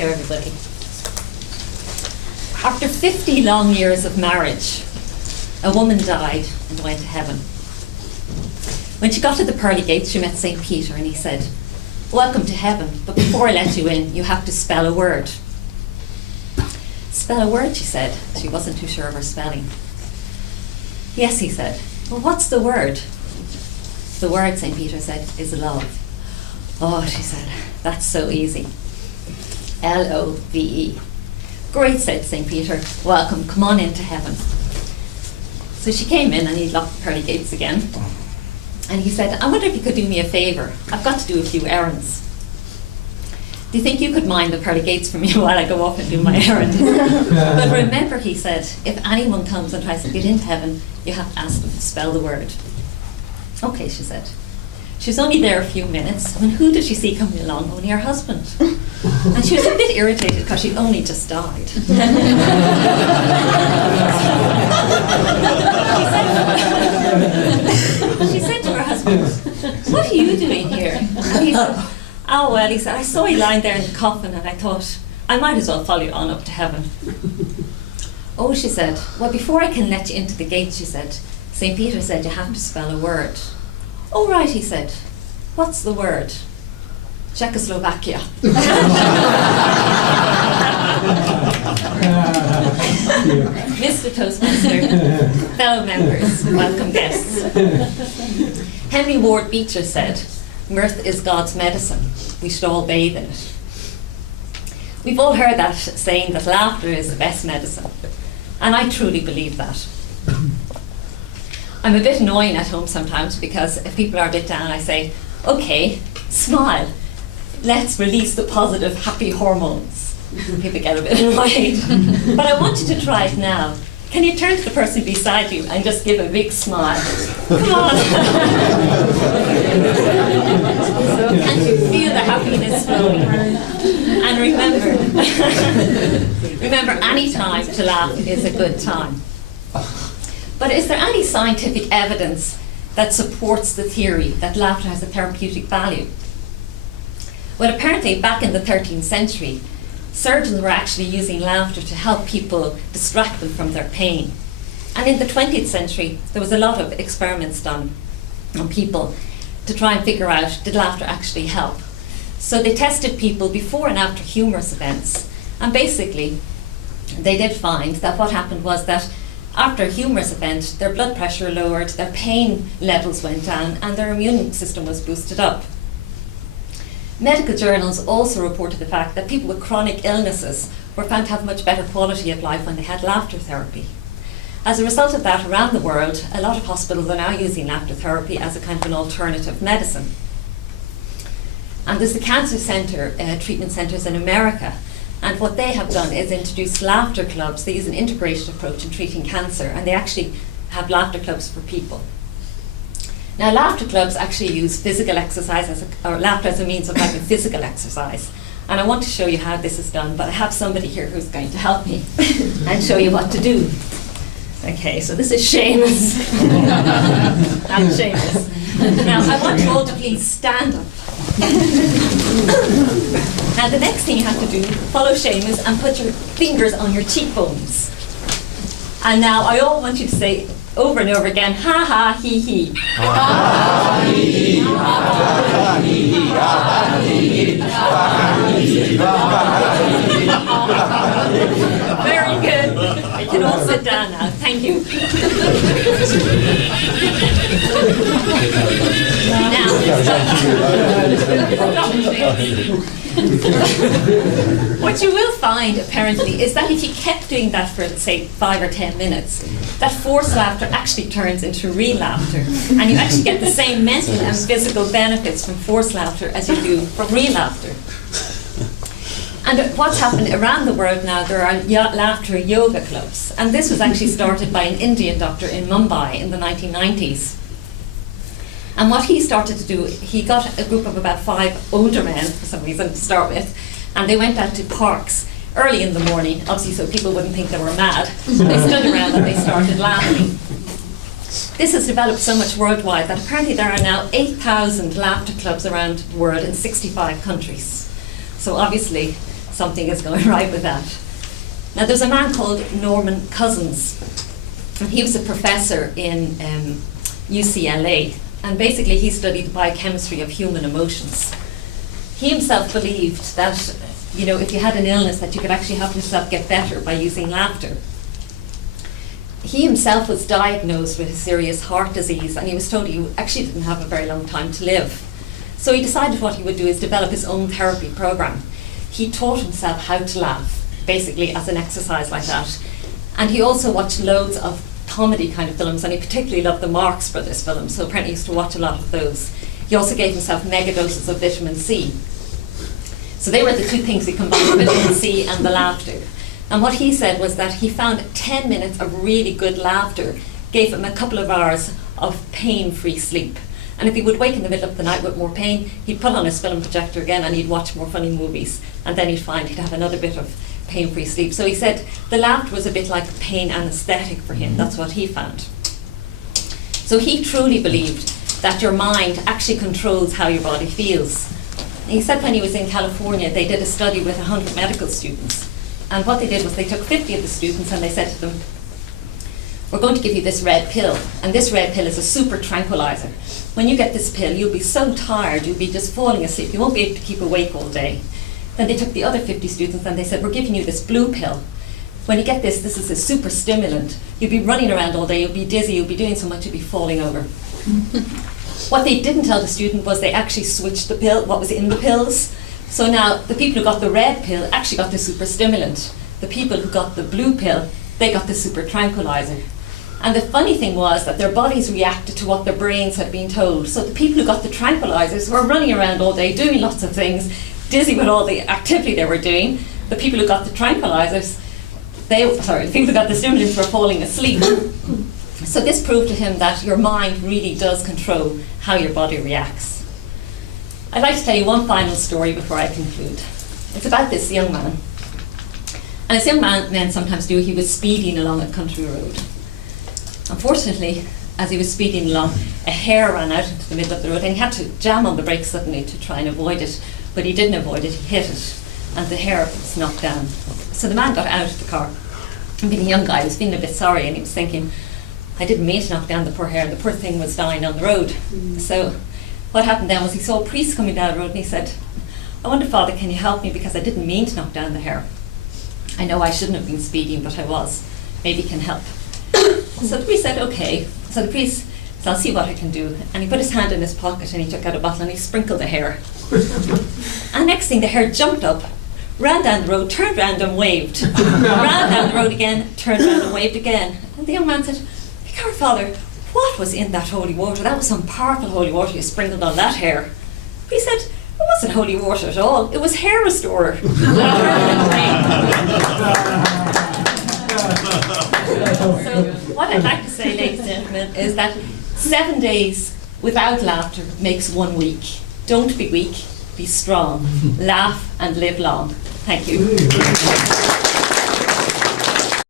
Hey everybody. After 50 long years of marriage, a woman died and went to heaven. When she got to the pearly gates, she met St. Peter and he said, "Welcome to heaven, but before I let you in, you have to spell a word." "Spell a word," she said. She wasn't too sure of her spelling. "Yes," he said. "Well, what's the word?" "The word," St. Peter said, "is love." "Oh," she said, "that's so easy. Love." "Great," said St. Peter. "Welcome, come on into heaven." So she came in and he locked the pearly gates again. And he said, "I wonder if you could do me a favour. I've got to do a few errands. Do you think you could mind the pearly gates for me while I go off and do my errands?" "But remember," he said, "if anyone comes and tries to get into heaven, you have to ask them to spell the word." "Okay," she said. She was only there a few minutes when who did she see coming along? Only her husband. And she was a bit irritated because she'd only just died. She said to her husband, "What are you doing here?" And he said, "Oh, well," he said, "I saw you lying there in the coffin and I thought I might as well follow you on up to heaven." "Oh," she said, "well, before I can let you into the gate," she said, "St. Peter said you have to spell a word." "Oh, right," he said. "What's the word?" "Czechoslovakia." Mr. Toastmaster, fellow members, welcome guests. Henry Ward Beecher said, "Mirth is God's medicine. We should all bathe in it." We've all heard that saying that laughter is the best medicine, and I truly believe that. I'm a bit annoying at home sometimes because if people are a bit down, I say, "Okay, smile. Let's release the positive, happy hormones." People get a bit annoyed. But I want you to try it now. Can you turn to the person beside you and just give a big smile? Come on. Can't you feel the happiness flowing? And remember, any time to laugh is a good time. But is there any scientific evidence that supports the theory that laughter has a therapeutic value? Well, apparently back in the 13th century, surgeons were actually using laughter to help people distract them from their pain. And in the 20th century, there was a lot of experiments done on people to try and figure out, did laughter actually help? So they tested people before and after humorous events. And basically, they did find that what happened was that after a humorous event, their blood pressure lowered, their pain levels went down, and their immune system was boosted up. Medical journals also reported the fact that people with chronic illnesses were found to have much better quality of life when they had laughter therapy. As a result of that, around the world, a lot of hospitals are now using laughter therapy as a kind of an alternative medicine. And there's the cancer center, treatment centers in America. And what they have done is introduce laughter clubs. They use an integrated approach in treating cancer, and they actually have laughter clubs for people. Now, laughter clubs actually use physical exercise, or laughter as a means of like a physical exercise. And I want to show you how this is done, but I have somebody here who's going to help me and show you what to do. Okay, so this is Seamus. I'm Seamus. Now, I want you all to please stand up. Now, the next thing you have to do, follow Seamus and put your fingers on your cheekbones. And now I all want you to say over and over again, ha ha, he he. Ha ha, he he. Ha ha, he he. Ha ha, he he. Ha ha, he he. Very good. You can all sit down now. Thank you. What you will find, apparently, is that if you kept doing that for, say, 5 or 10 minutes, that forced laughter actually turns into real laughter. And you actually get the same mental and physical benefits from forced laughter as you do from real laughter. And what's happened around the world now, there are laughter yoga clubs. And this was actually started by an Indian doctor in Mumbai in the 1990s. And what he started to do, he got a group of about 5 older men, for some reason, to start with, and they went out to parks early in the morning, obviously so people wouldn't think they were mad. So they stood around and they started laughing. This has developed so much worldwide that apparently there are now 8,000 laughter clubs around the world in 65 countries. So obviously something is going right with that. Now, there's a man called Norman Cousins, and he was a professor in UCLA, and basically he studied the biochemistry of human emotions. He himself believed that, you know, if you had an illness, that you could actually help yourself get better by using laughter. He himself was diagnosed with a serious heart disease, and he was told he actually didn't have a very long time to live. So he decided what he would do is develop his own therapy program. He taught himself how to laugh, basically as an exercise like that. And he also watched loads of comedy kind of films, and he particularly loved the Marx Brothers films, so apparently he used to watch a lot of those. He also gave himself mega doses of vitamin C. So they were the two things he combined, vitamin C and the laughter. And what he said was that he found 10 minutes of really good laughter gave him a couple of hours of pain-free sleep. And if he would wake in the middle of the night with more pain, he'd put on his film projector again and he'd watch more funny movies. And then he'd find he'd have another bit of pain-free sleep. So he said the laughter was a bit like pain anesthetic for him. That's what he found. So he truly believed that your mind actually controls how your body feels. And he said when he was in California, they did a study with 100 medical students. And what they did was they took 50 of the students and they said to them, we're going to give you this red pill, and this red pill is a super tranquilizer. When you get this pill, you'll be so tired, you'll be just falling asleep, you won't be able to keep awake all day. Then they took the other 50 students and they said, we're giving you this blue pill. When you get this is a super stimulant. You'll be running around all day, you'll be dizzy, you'll be doing so much, you'll be falling over. What they didn't tell the student was they actually switched the pill, what was in the pills. So now the people who got the red pill actually got the super stimulant. The people who got the blue pill, they got the super tranquilizer. And the funny thing was that their bodies reacted to what their brains had been told. So the people who got the tranquilizers were running around all day doing lots of things, dizzy with all the activity they were doing. The people who got the tranquilizers, the people who got the stimulants were falling asleep. So this proved to him that your mind really does control how your body reacts. I'd like to tell you one final story before I conclude. It's about this young man. And as young men sometimes do, he was speeding along a country road. Unfortunately, as he was speeding along, a hare ran out into the middle of the road and he had to jam on the brakes suddenly to try and avoid it. But he didn't avoid it, he hit it, and the hare was knocked down. So the man got out of the car. And being a young guy, he was feeling a bit sorry, and he was thinking, I didn't mean to knock down the poor hare, the poor thing was dying on the road. So what happened then was he saw a priest coming down the road and he said, I wonder, Father, can you help me, because I didn't mean to knock down the hare. I know I shouldn't have been speeding, but I was. Maybe you can help. So the priest said, okay. So the priest said, I'll see what I can do. And he put his hand in his pocket and he took out a bottle and he sprinkled the hare. And next thing, the hare jumped up, ran down the road, turned around and waved. Ran down the road again, turned around and waved again. And the young man said, Our Father, what was in that holy water? That was some powerful holy water you sprinkled on that hare. He said, it wasn't holy water at all. It was hair restorer. So what I'd like to say, ladies and gentlemen, is that 7 days without laughter makes 1 week. Don't be weak, be strong. Laugh and live long. Thank you.